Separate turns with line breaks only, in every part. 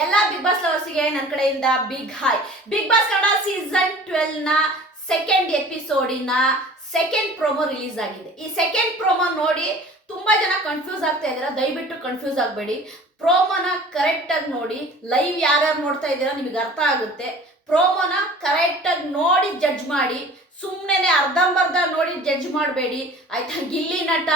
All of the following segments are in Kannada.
ಎಲ್ಲ ಬಿಗ್ ಬಾಸ್ ಲವರ್ಸ್ಗೆ ನನ್ನ ಕಡೆಯಿಂದ Bigg hi Bigg Boss Kannada season ಟ್ವೆಲ್ನ second ಎಪಿಸೋಡಿನ ಸೆಕೆಂಡ್ ಪ್ರೋಮೋ ರಿಲೀಸ್ ಆಗಿದೆ. ಈ ಸೆಕೆಂಡ್ ಪ್ರೋಮೋ ನೋಡಿ ತುಂಬಾ ಜನ ಕನ್ಫ್ಯೂಸ್ ಆಗ್ತಾ ಇದ್ದೀರಾ. ದಯವಿಟ್ಟು ಕನ್ಫ್ಯೂಸ್ ಆಗಬೇಡಿ. ಪ್ರೋಮೋನ ಕರೆಕ್ಟಾಗಿ ನೋಡಿ ಲೈವ್ ಯಾರ್ಯಾರು ನೋಡ್ತಾ ಇದ್ದೀರಾ ನಿಮಗೆ ಅರ್ಥ ಆಗುತ್ತೆ. ಪ್ರೋಮೋನ ಕರೆಕ್ಟಾಗಿ ನೋಡಿ ಜಡ್ಜ್ ಮಾಡಿ ಸುಮ್ಮನೆ ಅರ್ಧಂಬರ್ಧ ನೋಡಿ ಜಡ್ಜ್ ಮಾಡಬೇಡಿ. ಆಯ್ತಾ? ಗಿಲ್ಲಿ ನಟ,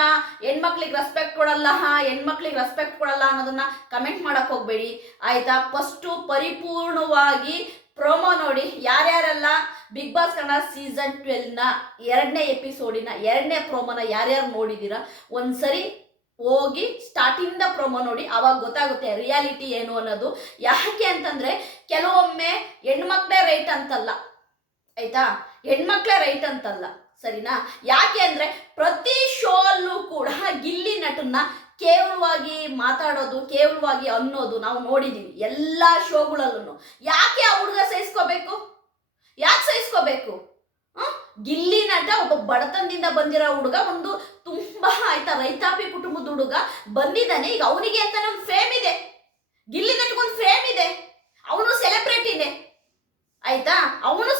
ಹೆಣ್ಮಕ್ಳಿಗೆ ರೆಸ್ಪೆಕ್ಟ್ ಕೊಡಲ್ಲ ಹೆಣ್ಮಕ್ಳಿಗೆ ರೆಸ್ಪೆಕ್ಟ್ ಕೊಡಲ್ಲ ಅನ್ನೋದನ್ನ ಕಮೆಂಟ್ ಮಾಡಕ್ ಹೋಗ್ಬೇಡಿ. ಆಯ್ತಾ? ಫಸ್ಟು ಪರಿಪೂರ್ಣವಾಗಿ ಪ್ರೋಮೋ ನೋಡಿ. ಯಾರ್ಯಾರೆಲ್ಲ ಬಿಗ್ ಬಾಸ್ ಕನ್ನಡ ಸೀಸನ್ ಟ್ವೆಲ್ನ ಎರಡನೇ ಎಪಿಸೋಡಿನ ಎರಡನೇ ಪ್ರೋಮೋನ ಯಾರ್ಯಾರು ನೋಡಿದ್ದೀರಾ ಒಂದ್ಸರಿ ಹೋಗಿ ಸ್ಟಾರ್ಟಿಂದ ಪ್ರೋಮೋ ನೋಡಿ. ಅವಾಗ ಗೊತ್ತಾಗುತ್ತೆ ರಿಯಾಲಿಟಿ ಏನು ಅನ್ನೋದು. ಯಾಕೆ ಅಂತಂದ್ರೆ ಕೆಲವೊಮ್ಮೆ ಹೆಣ್ಮಕ್ಳೇ ರೈಟ್ ಅಂತಲ್ಲ. ಆಯ್ತಾ? ಹೆಣ್ಮಕ್ಳೇ ರೈಟ್ ಅಂತಲ್ಲ, ಸರಿನಾ? ಯಾಕೆ ಅಂದ್ರೆ ಪ್ರತಿ ಶೋಲ್ಲೂ ಕೂಡ ಗಿಲ್ಲಿ ನಟನ್ನ ಕೇವಲವಾಗಿ ಮಾತಾಡೋದು, ಕೇವಲವಾಗಿ ಅನ್ನೋದು ನಾವು ನೋಡಿದೀವಿ ಎಲ್ಲ ಶೋಗಳಲ್ಲೂ ಯಾಕೆ ಆ ಹುಡುಗ ಸಹಿಸ್ಕೋಬೇಕು? ಯಾಕೆ ಸಹಿಸ್ಕೋಬೇಕು? ಗಿಲ್ಲಿ ನಟ ಒಬ್ಬ ಬಡತನದಿಂದ ಬಂದಿರೋ ಹುಡುಗ, ಒಂದು ತುಂಬಾ ಆಯ್ತಾ ರೈತಾಪಿ ಕುಟುಂಬದ ಹುಡುಗ ಬಂದಿದ್ದಾನೆ. ಈಗ ಅವನಿಗೆ ಅಂತ ಒಂದು ಫೇಮ್ ಇದೆ. ಗಿಲ್ಲಿ ನಟಗೊಂದು ಫೇಮ್ ಇದೆ. ಅವನು ಸೆಲೆಬ್ರಿಟಿನೇ ಆಯ್ತಾ? ಅವನು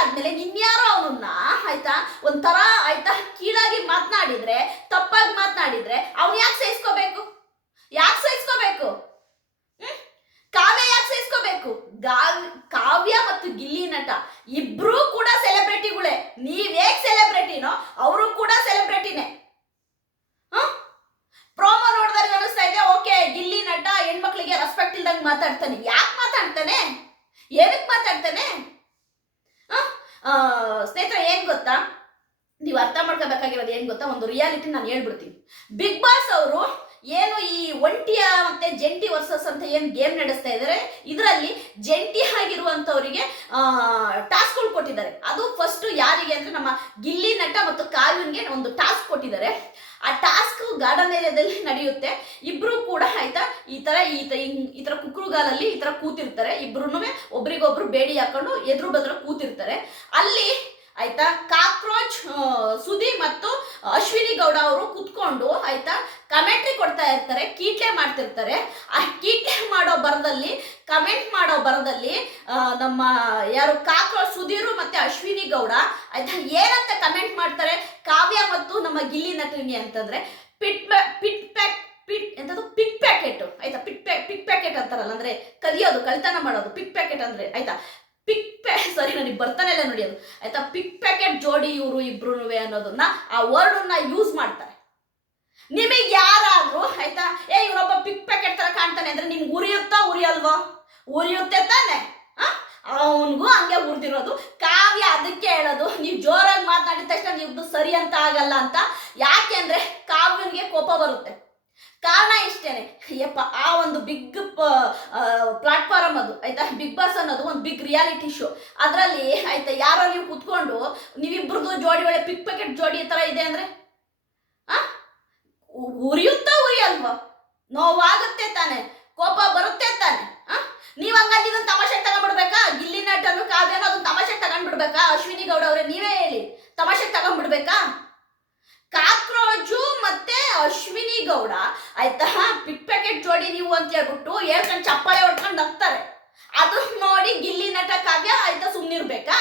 ಆದ್ಮೇಲೆ ಇನ್ಯಾರೋ ಅವನನ್ನ, ಆಯ್ತಾ? ಒಂಥರ, ಆಯ್ತಾ, ಕೀಳಾಗಿ ಮಾತನಾಡಿದ್ರೆ, ತಪ್ಪಾಗಿ ಮಾತನಾಡಿದ್ರೆ ಅವ್ನು ಯಾಕೆ ಸಹಿಸ್ಕೋಬೇಕು ಯಾಕೆ ಸಹಿಸ್ಕೋಬೇಕು? ಕಾವ್ಯ ಯಾಕೆ ಸಹಿಸ್ಕೋಬೇಕು ಗಾವ್- ಕಾವ್ಯ ಮತ್ತು ಗಿಲ್ಲಿ ನಟ ಇಬ್ರು ಕೂಡ ಸೆಲೆಬ್ರಿಟಿಗಳೇ. ನೀವ್ ಹೇಗ್ ಸೆಲೆಬ್ರಿಟಿನೋ ಅವರು ಕೂಡ ಸೆಲೆಬ್ರಿಟಿನೇ. ಪ್ರೋಮೋ ನೋಡಿದಾಗ ಅನಿಸ್ತಾ ಇದೆ, ಓಕೆ, ಗಿಲ್ಲಿ ನಟ ಹೆಣ್ಮಕ್ಳಿಗೆ ರೆಸ್ಪೆಕ್ಟ್ ಇಲ್ದಂಗೆ ಮಾತಾಡ್ತಾನೆ. ಯಾಕೆ ಮಾತಾಡ್ತಾನೆ? ಏನಕ್ಕೆ ಮಾತಾಡ್ತಾನೆ? ಸ್ನೇಹಿತರೆ, ಏನು ಗೊತ್ತಾ? ನೀವು ಅರ್ಥ ಮಾಡ್ಕೋಬೇಕಾಗಿರೋದು ಏನು ಗೊತ್ತಾ? ಒಂದು ರಿಯಾಲಿಟಿ ನಾನು ಹೇಳ್ಬಿಡ್ತೀನಿ. ಬಿಗ್ ಬಾಸ್ ಅವರು ಏನು ಈ ಒಂಟಿಯ ಮತ್ತೆ ಜಂಟಿ ವರ್ಸಸ್ ಅಂತ ಏನು ಗೇಮ್ ನಡೆಸ್ತಾ ಇದ್ದಾರೆ ಇದರಲ್ಲಿ ಜಂಟಿ ಆಗಿರುವಂತವರಿಗೆ ಟಾಸ್ಕ್ಗಳು ಕೊಟ್ಟಿದ್ದಾರೆ. ಅದು ಫಸ್ಟ್ ಯಾರಿಗೆ ಅಂದ್ರೆ ನಮ್ಮ ಗಿಲ್ಲಿ ನಟ ಮತ್ತು ಕಾವ್ಯನ್ಗೆ ಒಂದು ಟಾಸ್ಕ್ ಕೊಟ್ಟಿದ್ದಾರೆ. ಆ ಟಾಸ್ಕ್ ಗಾರ್ಡನ್ ಏರಿಯಾದಲ್ಲಿ ನಡೆಯುತ್ತೆ. ಇಬ್ರು ಕೂಡ ಆಯ್ತಾ, ಈ ತರ ಈ ಈ ತರ ಕುಕ್ರುಗಾಲಲ್ಲಿ ಈ ತರ ಕೂತಿರ್ತಾರೆ. ಇಬ್ರು ಒಬ್ರಿಗೊಬ್ರು ಬೇಡಿ ಹಾಕೊಂಡು ಎದುರು ಬದ್ರ ಕೂತಿರ್ತಾರೆ. ಅಲ್ಲಿ ಆಯ್ತಾ, ಕಾಕ್ರೋಚ್ ಸುದಿ ಮತ್ತು ಅಶ್ವಿನಿ ಗೌಡ ಅವರು ಕುತ್ಕೊಂಡು ಆಯ್ತಾ ಕಮೆಂಟ್ರಿ ಕೊಡ್ತಾ ಇರ್ತಾರೆ, ಕೀಟ್ಲೆ ಮಾಡ್ತಿರ್ತಾರೆ. ಆ ಕೀಟ್ಲೆ ಮಾಡೋ ಬರದಲ್ಲಿ ಕಮೆಂಟ್ ಮಾಡೋ ಬರದಲ್ಲಿ ನಮ್ಮ ಯಾರು ಕಾಕ್ರೋಚ್ ಸುಧೀರು ಮತ್ತೆ ಅಶ್ವಿನಿ ಗೌಡ, ಆಯ್ತಾ, ಏನಂತ ಕಮೆಂಟ್ ಮಾಡ್ತಾರೆ? ಕಾವ್ಯ ಮತ್ತು ನಮ್ಮ ಗಿಲ್ಲಿ ನಟನಿಗೆ ಅಂತಂದ್ರೆ, ಪಿಟ್ ಪಿಟ್ ಪ್ಯಾಕ್, ಪಿಟ್ ಎಂಥದ್ದು ಪಿಕ್ ಪ್ಯಾಕೆಟ್, ಆಯ್ತಾ, ಪಿಟ್ ಪ್ಯಾಕ್ ಪಿಕ್ ಪ್ಯಾಕೆಟ್ ಅಂತಾರಲ್ಲ, ಅಂದ್ರೆ ಕಲಿಯೋದು ಕಳ್ತನ ಮಾಡೋದು, ಪಿಕ್ ಪ್ಯಾಕೆಟ್ ಅಂದ್ರೆ, ಆಯ್ತಾ, ಪಿಕ್ ಪ್ಯಾ ಸಾರಿ ನನಗೆ ಬರ್ತಾನೆ ಇಲ್ಲ ನೋಡಿ ಅದು, ಆಯ್ತಾ, ಪಿಕ್ ಪ್ಯಾಕೆಟ್ ಜೋಡಿ ಇವರು ಇಬ್ರು ಅನ್ನೋದನ್ನ ಆ ವರ್ಡನ್ನ ಯೂಸ್ ಮಾಡ್ತಾರೆ. ನಿಮಗೆ ಯಾರಾದ್ರೂ, ಆಯ್ತಾ? ಏ ಇವನೊಬ್ಬ ಪಿಕ್ ಪ್ಯಾಕೆಟ್ ತರ ಕಾಣ್ತಾನೆ ಅಂದ್ರೆ ನಿಮ್ಗೆ ಉರಿಯುತ್ತಾ ಉರಿಯಲ್ವಾ ಉರಿಯುತ್ತೆ ತಾನೆ ಅವನಿಗೂ ಹಂಗೆ ಉರಿದಿರೋದು. ಕಾವ್ಯ ಅದಕ್ಕೆ ಹೇಳೋದು, ನೀವು ಜೋರಾಗಿ ಮಾತನಾಡಿದ ತಕ್ಷಣ ನೀವು ಸರಿ ಅಂತ ಆಗಲ್ಲ ಅಂತ. ಯಾಕೆಂದ್ರೆ ಕಾವ್ಯನಿಗೆ ಕೋಪ ಬರುತ್ತೆ. ಕಾರಣ ಇಷ್ಟೇನೆ. ಯಪ್ಪ, ಆ ಒಂದು ಬಿಗ್ ಪ್ಲಾಟ್ಫಾರ್ಮ್ ಅದು, ಆಯ್ತಾ? ಬಿಗ್ ಬಾಸ್ ಅನ್ನೋದು ಒಂದು ಬಿಗ್ ರಿಯಾಲಿಟಿ ಶೋ. ಅದರಲ್ಲಿ, ಆಯ್ತಾ, ಯಾರೋ ನೀವು ಕುತ್ಕೊಂಡು ನೀವಿಬ್ರದ್ದು ಜೋಡಿ ಒಳ್ಳೆ ಪಿಕ್ ಪ್ಯಾಕೆಟ್ ಜೋಡಿ ತರ ಇದೆ ಅಂದ್ರೆ ಉರಿಯುತ್ತಾ ಉರಿಯಲ್ವಾ? ನೋವಾಗುತ್ತೆ ತಾನೆ, ಕೋಪ ಬರುತ್ತೆ ತಾನೆ ನೀವ್ ಹಂಗಂತ ಇದನ್ನ ತಮಾಷೆ ತಗೊಂಡ್ಬಿಡ್ಬೇಕಾ? ಗಿಲ್ಲಿ ನಟನು ಕಾವ್ಯನ ಅದನ್ನ ತಮಾಷೆ ತಗೊಂಡ್ಬಿಡ್ಬೇಕಾ? ಅಶ್ವಿನಿ ಗೌಡ ಅವರೇ, ನೀವೇ ಹೇಳಿ, ತಮಾಷೆ ತಗೊಂಡ್ಬಿಡ್ಬೇಕಾ? ಕಾಕ್ರೋಜು ಮತ್ತೆ ಅಶ್ವಿನಿ ಗೌಡ, ಆಯ್ತಾ? ಪಿಕ್ ಪ್ಯಾಕೆಟ್ ಜೋಡಿ ನೀವು ಅಂತ ಹೇಳ್ಬಿಟ್ಟು ಹೇಳ್ಕೊಂಡು ಚಪ್ಪಾಳೆ ಹೊಡ್ಕೊಂಡು ನಗ್ತಾರೆ. ಅದನ್ನ ನೋಡಿ ಗಿಲ್ಲಿ ನಟ ಕಾವ್ಯ ಆಯ್ತಾ ಸುಮ್ನಿರ್ಬೇಕಾ?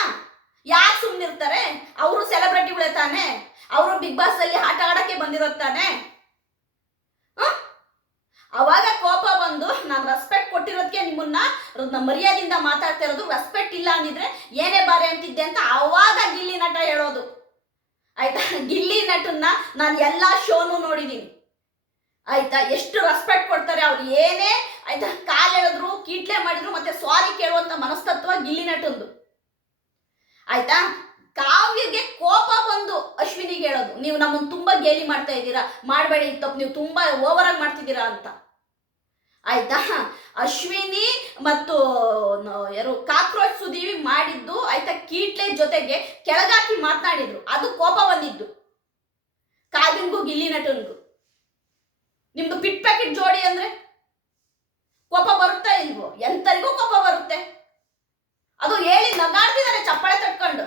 ಯಾಕೆ ಸುಮ್ನಿರ್ತಾರೆ? ಅವರು ಸೆಲೆಬ್ರಿಟಿಗಳೇ ತಾನೆ, ಅವರು ಬಿಗ್ ಬಾಸ್ ಅಲ್ಲಿ ಆಟ ಆಡಕ್ಕೆ ಬಂದಿರೋ ತಾನೆ ಆ? ಅವಾಗ ಕೋಪ ಬಂದು ನಾನು ರೆಸ್ಪೆಕ್ಟ್ ಕೊಟ್ಟಿರೋದಕ್ಕೆ ನಿಮ್ಮನ್ನ ರ- ಮರ್ಯಾದಿಂದ ಮಾತಾಡ್ತಾ ಇರೋದು ರೆಸ್ಪೆಕ್ಟ್ ಇಲ್ಲ ಅಂದಿದ್ರೆ ಏನೇ ಬಾರಿ ಅಂತಿದ್ದೆ ಅಂತ ಅವಾಗ ಗಿಲ್ಲಿ ನಟ ಹೇಳೋದು. ಆಯ್ತಾ? ಗಿಲ್ಲಿ ನಟನ್ನ ನಾನು ಎಲ್ಲಾ ಶೋನು ನೋಡಿದೀನಿ. ಆಯ್ತಾ? ಎಷ್ಟು ರೆಸ್ಪೆಕ್ಟ್ ಕೊಡ್ತಾರೆ ಅವ್ರು, ಏನೇ, ಆಯ್ತಾ? ಕಾಲ್ ಹೇಳಿದ್ರು ಕೀಟ್ಲೆ ಮಾಡಿದ್ರು, ಮತ್ತೆ ಸಾರಿ ಕೇಳುವಂತ ಮನಸ್ತತ್ವ ಗಿಲ್ಲಿ ನಟಂದು. ಆಯ್ತಾ? ಕಾವ್ಯಗೆ ಕೋಪ ಬಂದು ಅಶ್ವಿನಿಗೆ ಹೇಳೋದು, ನೀವು ನಮ್ಮನ್ನು ತುಂಬಾ ಗೇಲಿ ಮಾಡ್ತಾ ಇದ್ದೀರಾ, ಮಾಡಬೇಡಿ ತಪ್ಪು, ನೀವು ತುಂಬಾ ಓವರ್ ಆಗಿ ಮಾಡ್ತಿದ್ದೀರಾ ಅಂತ. ಆಯ್ತಾ? ಅಶ್ವಿನಿ ಮತ್ತು ಯಾರು, ಕಾಕ್ರೋಚ್ ಸುದೀವಿ ಮಾಡಿದ್ದು ಆಯ್ತಾ ಕೀಟ್ಲೆ ಜೊತೆಗೆ ಕೆಳಗಾಕಿ ಮಾತನಾಡಿದ್ರು. ಅದು ಕೋಪ ಬಂದಿದ್ದು. ಕಾವ್ಯನ್ಗೂ ಗಿಲ್ಲಿ ನಟನ್ಗೂ. ನಿಮ್ದು ಪಿಟ್ ಪ್ಯಾಕೆಟ್ ಜೋಡಿ ಅಂದ್ರೆ ಕೋಪ ಬರುತ್ತಾ ಇಲ್ವೋ? ಎಂತರಿಗೂ ಕೋಪ ಬರುತ್ತೆ. ಅದು ಹೇಳಿ ನಗಾಡ್ತಿದ್ದಾರೆ ಚಪ್ಪಳೆ ತಟ್ಕೊಂಡು.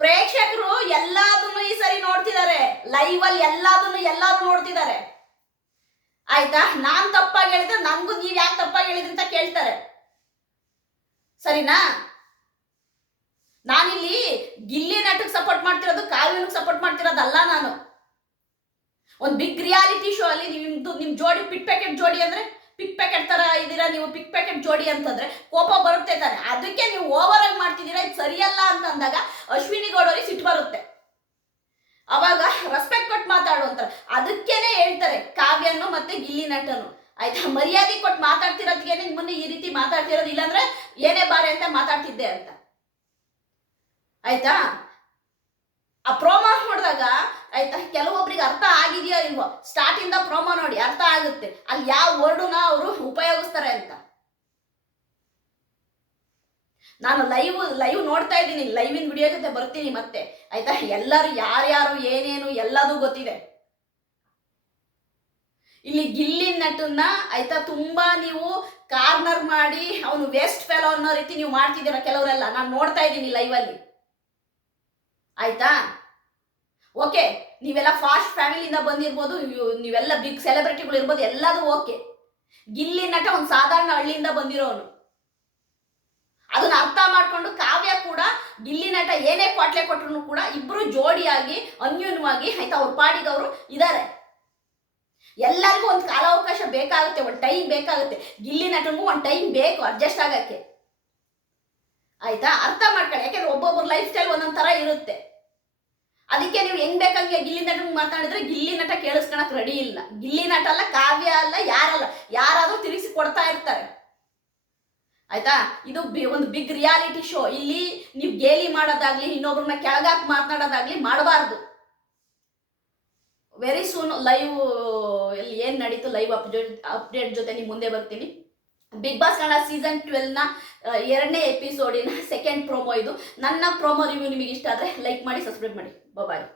ಪ್ರೇಕ್ಷಕರು ಎಲ್ಲದನ್ನು ಈ ಸರಿ ನೋಡ್ತಿದ್ದಾರೆ ಲೈವ್ ಅಲ್ಲಿ ಎಲ್ಲದನ್ನು ಎಲ್ಲಾರು ನೋಡ್ತಿದ್ದಾರೆ ಆಯ್ತಾ? ನಾನ್ ತಪ್ಪಾಗಿ ಹೇಳಿದ್ರೆ ನಮಗೂ ನೀವ್ ಯಾಕೆ ತಪ್ಪಾಗಿ ಹೇಳಿದ್ರಿ ಅಂತ ಕೇಳ್ತಾರೆ. ಸರಿನಾ? ನಾನಿಲ್ಲಿ ಗಿಲ್ಲಿ ನಟಕ್ ಸಪೋರ್ಟ್ ಮಾಡ್ತಿರೋದು, ಕಾವ್ಯನಿಗೆ ಸಪೋರ್ಟ್ ಮಾಡ್ತಿರೋದಲ್ಲ ನಾನು. ಒಂದ್ ಬಿಗ್ ರಿಯಾಲಿಟಿ ಶೋ ಅಲ್ಲಿ ನಿಮ್ದು ನಿಮ್ ಜೋಡಿ ಪಿಕ್ ಪ್ಯಾಕೆಟ್ ಜೋಡಿ ಅಂದ್ರೆ ಪಿಕ್ ಪ್ಯಾಕೆಟ್ ತರ ಇದೀರಾ ನೀವು? ಪಿಕ್ ಪ್ಯಾಕೆಟ್ ಜೋಡಿ ಅಂತಂದ್ರೆ ಕೋಪ ಬರುತ್ತೆ ತಾನೆ. ಅದಕ್ಕೆ ನೀವು ಓವರ್ ಆಗಿ ಮಾಡ್ತಿದ್ದೀರಾ? ಇದು ಸರಿಯಲ್ಲ ಅಂತ ಅಂದಾಗ ಅಶ್ವಿನಿ ಗೌಡರಿಗೆ ಸಿಟ್ಟು ಬರುತ್ತೆ ಅವಾಗ ರೆಸ್ಪೆಕ್ಟ್ ಕೊಟ್ಟು ಮಾತಾಡು ಅಂತಾರೆ ಅದಕ್ಕೇನೆ ಹೇಳ್ತಾರೆ ಕಾವ್ಯನು ಮತ್ತೆ ಗಿಲ್ಲಿ ನಟನು. ಆಯ್ತಾ? ಮರ್ಯಾದೆ ಕೊಟ್ಟು ಮಾತಾಡ್ತಿರೋದ್ಗೇನೆ ಮೊನ್ನೆ ಈ ರೀತಿ ಮಾತಾಡ್ತಿರೋದು, ಇಲ್ಲಾಂದ್ರೆ ಏನೇ ಬಾರೆ ಅಂತ ಮಾತಾಡ್ತಿದ್ದೆ ಅಂತ. ಆಯ್ತಾ? ಆ ಪ್ರೋಮೋ ನೋಡಿದಾಗ, ಆಯ್ತಾ? ಕೆಲವೊಬ್ರಿಗೆ ಅರ್ಥ ಆಗಿದೆಯೋ ಇಲ್ವೋ ಸ್ಟಾರ್ಟ್ ಇಂದ ಪ್ರೋಮೋ ನೋಡಿ ಅರ್ಥ ಆಗುತ್ತೆ. ಅಲ್ಲಿ ಯಾವ ವರ್ಡುನ ಅವರು ಉಪಯೋಗಿಸ್ತಾರೆ ಅಂತ. ನಾನು ಲೈವ್ ಲೈವ್ ನೋಡ್ತಾ ಇದ್ದೀನಿ. ಲೈವಿನ ವಿಡಿಯೋ ಜೊತೆ ಬರ್ತೀನಿ ಮತ್ತೆ. ಆಯ್ತಾ? ಎಲ್ಲರೂ ಯಾರ್ಯಾರು ಏನೇನು ಎಲ್ಲದೂ ಗೊತ್ತಿದೆ. ಇಲ್ಲಿ ಗಿಲ್ಲಿ ನಟನ್ನ ಆಯ್ತಾ ತುಂಬಾ ನೀವು ಕಾರ್ನರ್ ಮಾಡಿ ಅವನು ವೇಸ್ಟ್ ಫೆಲೋ ಅನ್ನೋ ರೀತಿ ನೀವು ಮಾಡ್ತಿದ್ದೀರ ಕೆಲವರೆಲ್ಲ. ನಾನು ನೋಡ್ತಾ ಇದ್ದೀನಿ ಲೈವ್ ಅಲ್ಲಿ. ಆಯ್ತಾ? ಓಕೆ ನೀವೆಲ್ಲ ಫಾಸ್ಟ್ ಫ್ಯಾಮಿಲಿಯಿಂದ ಬಂದಿರ್ಬೋದು ನೀವೆಲ್ಲ ಬಿಗ್ ಸೆಲೆಬ್ರಿಟಿಗಳು ಇರ್ಬೋದು ಎಲ್ಲದೂ ಓಕೆ ಗಿಲ್ಲಿ ನಟ ಒಂದು ಸಾಧಾರಣ ಹಳ್ಳಿಯಿಂದ ಬಂದಿರೋನು. ಅದನ್ನ ಅರ್ಥ ಮಾಡ್ಕೊಂಡು ಕಾವ್ಯ ಕೂಡ, ಗಿಲ್ಲಿ ನಟ ಏನೇ ಕ್ವಾಟ್ಲೆ ಕೊಟ್ಟರು ಕೂಡ ಇಬ್ರು ಜೋಡಿಯಾಗಿ, ಅನ್ಯೂನ್ಯವಾಗಿ, ಆಯ್ತಾ ಅವ್ರ ಪಾಡಿಗೆ ಅವರು ಇದ್ದಾರೆ ಎಲ್ಲರಿಗೂ ಒಂದು ಕಾಲಾವಕಾಶ ಬೇಕಾಗುತ್ತೆ, ಒಂದು ಟೈಮ್ ಬೇಕಾಗುತ್ತೆ. ಗಿಲ್ಲಿ ನಟನಿಗೂ ಒಂದು ಟೈಮ್ ಬೇಕು ಅಡ್ಜಸ್ಟ್ ಆಗಕ್ಕೆ. ಆಯ್ತಾ? ಅರ್ಥ ಮಾಡ್ಕೊಳ್ಳಿ. ಯಾಕೆಂದ್ರೆ ಒಬ್ಬೊಬ್ಬರ ಲೈಫ್ ಸ್ಟೈಲ್ ಒಂದೊಂದು ಥರ ಇರುತ್ತೆ. ಅದಕ್ಕೆ ನೀವು ಹೆಂಗ್ ಬೇಕಂಗೆ ಗಿಲ್ಲಿ ನಟ ಮಾತಾಡಿದ್ರೆ ಗಿಲ್ಲಿ ನಟ ಕೇಳಿಸ್ಕೊಳಕ್ ರೆಡಿ ಇಲ್ಲ. ಗಿಲ್ಲಿ ನಟ ಅಲ್ಲ, ಕಾವ್ಯ ಅಲ್ಲ, ಯಾರಲ್ಲ. ಯಾರಾದ್ರೂ ತಿರುಗಿಸಿ ಕೊಡ್ತಾ ಇರ್ತಾರೆ. ಆಯ್ತಾ? ಇದು ಬಿ, ಒಂದು ಬಿಗ್ ರಿಯಾಲಿಟಿ ಶೋ ಇಲ್ಲಿ ನೀವು ಗೇಲಿ ಮಾಡೋದಾಗ್ಲಿ, ಇನ್ನೊಬ್ರನ್ನ ಕೆಳಗಾಕ್ ಮಾತನಾಡೋದಾಗ್ಲಿ ಮಾಡಬಾರ್ದು. ವೆರಿ ಸೂನ್ ಲೈವ್ ಇಲ್ಲಿ ಏನು ನಡೀತು ಲೈವ್ ಅಪ್ಡೇಟ್ ಅಪ್ಡೇಟ್ ಜೊತೆ ನಿಮ್ ಮುಂದೆ ಬರ್ತೀನಿ. ಬಿಗ್ ಬಾಸ್ ಕನ್ನಡ ಸೀಸನ್ ಟ್ವೆಲ್ನ ಎರಡನೇ ಎಪಿಸೋಡಿನ ಸೆಕೆಂಡ್ ಪ್ರೋಮೋ ಇದು. ನನ್ನ ಪ್ರೋಮೋ ರಿವ್ಯೂ ನಿಮಗೆ ಇಷ್ಟ ಆದರೆ ಲೈಕ್ ಮಾಡಿ ಸಬ್ಸ್ಕ್ರೈಬ್ ಮಾಡಿ. ಬಾಯ್